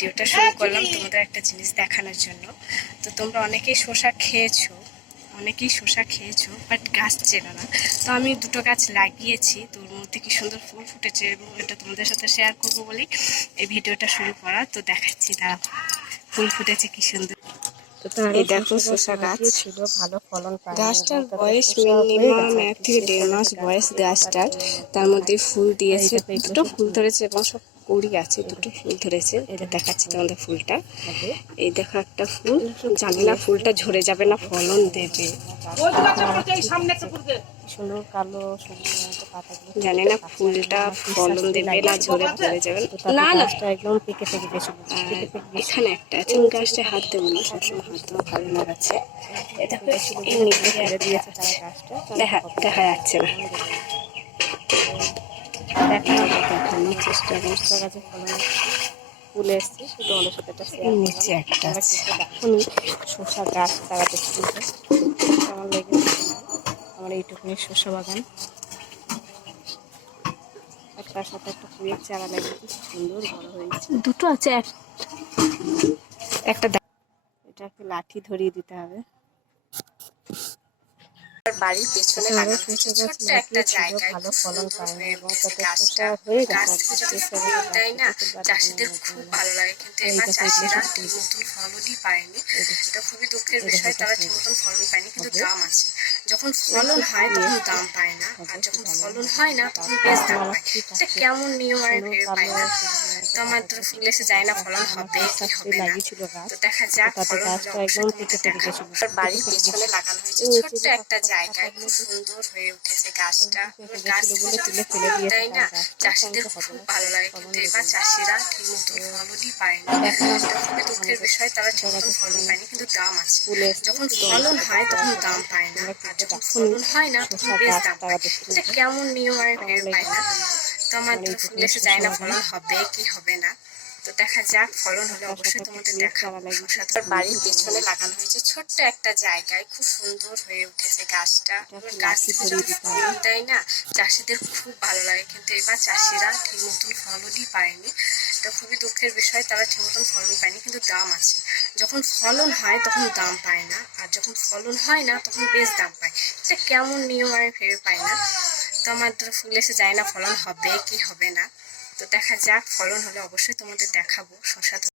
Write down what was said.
ভিডিওটা শুরু করলাম তোমাদের একটা জিনিস দেখানোর জন্য। তো তোমরা অনেকেই শসা খেয়েছো, বাট গাছ চেনো না। তো আমি দুটো গাছ লাগিয়েছি, তো ওর মধ্যে কি সুন্দর ফুল ফুটেছে এবং এটা তোমাদের সাথে শেয়ার করবো বলেই এই ভিডিওটা শুরু করা। তো দেখাচ্ছি, দাঁড়াও, ফুল ফুটেছে কি সুন্দর। এই দেখো শসা গাছ, ভালো ফলন পায়। গাছটার বয়স মিনিমাম 1 থেকে 1.5 মাস বয়স গাছটার। তার মধ্যে ফুল দিয়েছে, দুটো ফুল ধরেছে এবং সব কড়ি আছে, দুটো ফুল ধরেছে। এটা দেখাচ্ছি তোমাদের ফুলটা। এই দেখো একটা ফুল, জানি না ফুলটা ঝরে যাবে না ফলন দেবে, সুন্দর কালো জানি না ফুলটা ফলন দেবে না ঝরে পড়ে যাবে না। না, একদম পেকে থেকে গেছিল। এখানে একটা আছে, গাছটা হাত দেবো না, সবসময় হাত দেওয়া ভালো না গাছে। এটা এই নিচে ফেলে দিয়েছে তারা গাছটা, দেখা যাচ্ছে না, দেখানোর চেষ্টা করছি। গাছে ফলন ফুল এসছে, শুধু আমাদের সাথে একটা শেয়ার নিচে একটা আছে, এখনই শসা গাছ লাগাতে শুনছে কেমন লেগেছে। আমার এইটুকুনি শসা বাগান, একটার সাথে একটা ফুলের চারা লাগিয়েছি, সুন্দর বড় হয়েছে। দুটো আছে, একটা এটাকে লাঠি ধরিয়ে দিতে হবে। বাড়ির পেছনে লাগানো হয়েছে ছোট্ট একটা জায়গায়, ভালো খুব ফলন সুন্দর পায় না হয়ে এবং উঠেছে তাতে গাছটা। হয়ে গাছ গেছে। থেকে যখন ফুল দেয় না, চাষিদের খুব ভালো লাগে, কিন্তু এবার চাষিরা ঠিক মতন ফলনই পায়নি। এটা খুবই দুঃখের বিষয়, তারা ঠিক মতন ফলন পায়নি, কিন্তু দাম আছে। যখন ফলন হয় তখন দাম পায় না, আর যখন ফলন হয় না তখন বেশ দাম পায়। এটা কেমন নিয়ম আমি ভেবে পাই না। তো আমার তো ফুল এসে যায় না, ফলন হবে কি হবে না, তো দেখা যাক, ফলন হলে অবশ্যই তোমাদের দেখাবো। বাড়ির পেছনে লাগানো হয়েছে ছোট্ট একটা জায়গায়, খুব সুন্দর হয়ে উঠেছে গাছটা। গাছ থেকে যখন ফুল দেয় না, চাষিদের খুব ভালো লাগে, কিন্তু এবার চাষিরা ঠিক মতন ফলনই পায়নি। এটা খুবই দুঃখের বিষয়, তারা ঠিক মতন ফলন পায়নি, কিন্তু দাম আছে। যখন ফলন হয় তখন দাম পায় না, আর যখন ফলন হয় না তখন বেশ দাম পায়। এটা কেমন নিয়ম আমি ভেবে পাই না। তো আমার তো ফুল এসে যায় না, ফলন হবে কি হবে না, তো দেখা যাক, ফলন হলে অবশ্যই তোমাদের দেখাবো। শসাটার বাড়ির পেছনে লাগানো হয়েছে ছোট্ট একটা জায়গায়, খুব সুন্দর হয়ে উঠেছে গাছটা। গাছ থেকে যখন ফুল দেয় না, চাষিদের খুব ভালো লাগে, কিন্তু এবার চাষিরা ঠিক মতন ফলনই পায়নি। এটা খুবই দুঃখের বিষয়, তারা ঠিক মতন ফলন পায়নি, কিন্তু দাম আছে। যখন ফলন হয় তখন দাম পায় না, আর যখন ফলন হয় না তখন বেশ দাম পায়। এটা কেমন নিয়ম আমি ভেবে পাই না। তো আমার তো ফুল এসে যায় না, ফলন হবে কি হবে না, তো দেখা যাক, ফলন হলে অবশ্যই তোমাদের দেখাবো। শসা